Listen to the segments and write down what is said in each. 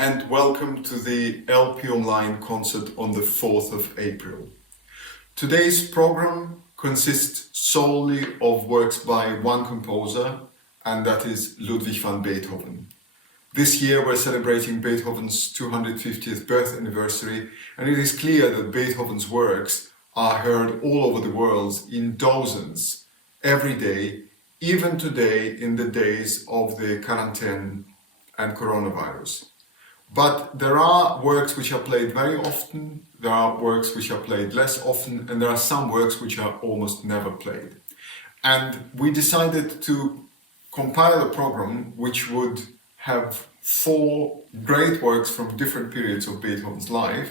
and welcome to the LP Online concert on the 4th of April. Today's program consists solely of works by one composer, and that is Ludwig van Beethoven. This year we're celebrating Beethoven's 250th birth anniversary, and it is clear that Beethoven's works are heard all over the world in dozens every day, even today in the days of the quarantine and coronavirus. But there are works which are played very often, there are works which are played less often, and there are some works which are almost never played. And we decided to compile a program which would have 4 great works from different periods of Beethoven's life,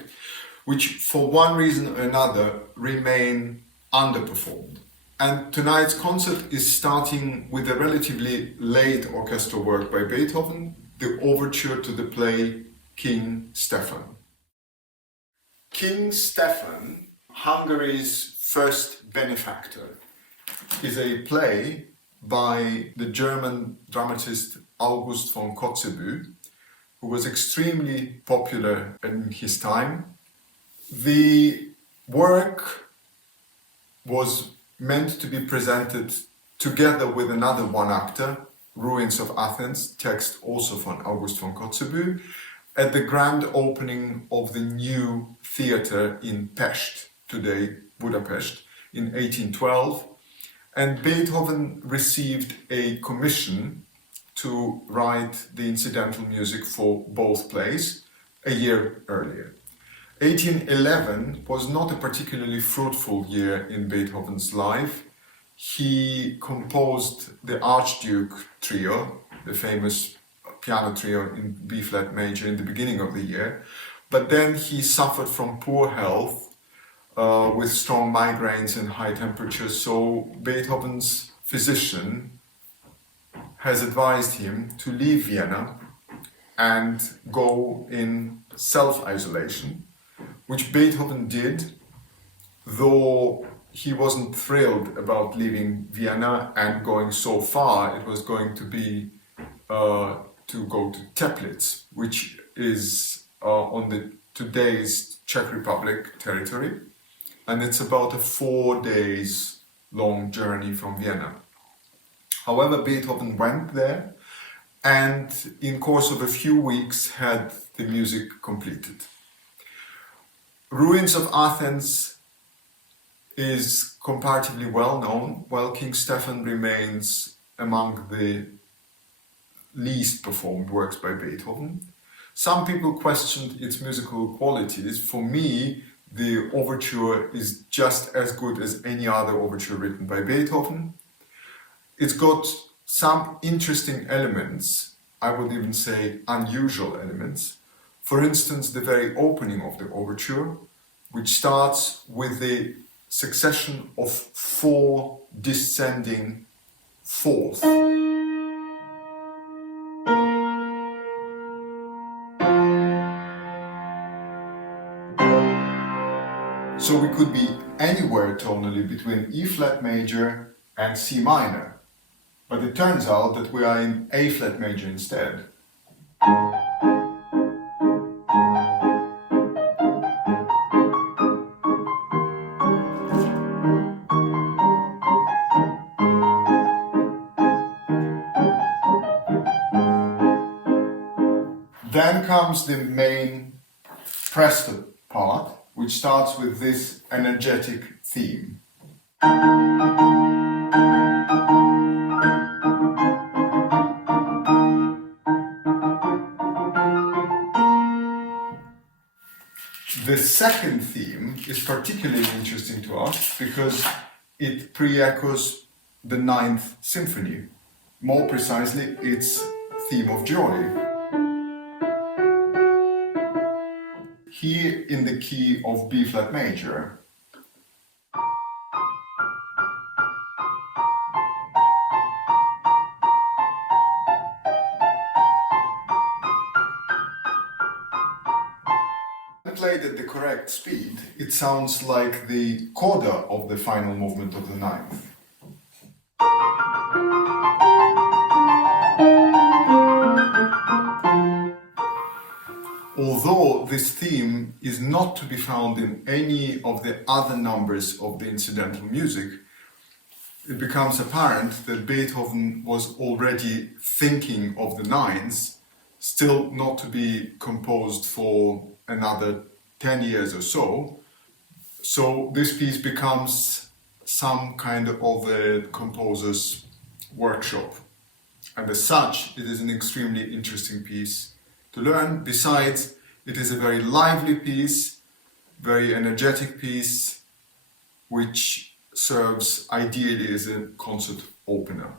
which for one reason or another remain underperformed. And tonight's concert is starting with a relatively late orchestral work by Beethoven, the Overture to the play King Stephen. King Stephen, Hungary's first benefactor, is a play by the German dramatist August von Kotzebue, who was extremely popular in his time. The work was meant to be presented together with another one-actor, Ruins of Athens, text also from August von Kotzebue, at the grand opening of the new theatre in Pest, today Budapest, in 1812. And Beethoven received a commission to write the incidental music for both plays a year earlier. 1811 was not a particularly fruitful year in Beethoven's life. He composed the Archduke Trio, the famous piano trio in B-flat major in the beginning of the year, but then he suffered from poor health with strong migraines and high temperatures, so Beethoven's physician has advised him to leave Vienna and go in self-isolation, which Beethoven did, though he wasn't thrilled about leaving Vienna and going so far. It was going to be to go to Teplitz, which is on the today's Czech Republic territory, and it's about a 4 days long journey from Vienna. However, Beethoven went there and in course of a few weeks had the music completed. Ruins of Athens is comparatively well known, while King Stephen remains among the least performed works by Beethoven. Some people questioned its musical qualities. For me, the overture is just as good as any other overture written by Beethoven. It's got some interesting elements, I would even say unusual elements. For instance, the very opening of the overture, which starts with the succession of 4 descending fourths. So we could be anywhere tonally between E flat major and C minor, but it turns out that we are in A flat major instead. Then comes the main presto part, which starts with this energetic theme. The second theme is particularly interesting to us because it pre-echoes the 9th Symphony. More precisely, its theme of joy. Here in the key of B flat major. Played at the correct speed, it sounds like the coda of the final movement of the 9th. this theme is not to be found in any of the other numbers of the incidental music, it becomes apparent that Beethoven was already thinking of the nines, still not to be composed for another 10 years or so. So this piece becomes some kind of a composer's workshop. And as such, it is an extremely interesting piece to learn. Besides, it is a very lively piece, very energetic piece, which serves ideally as a concert opener.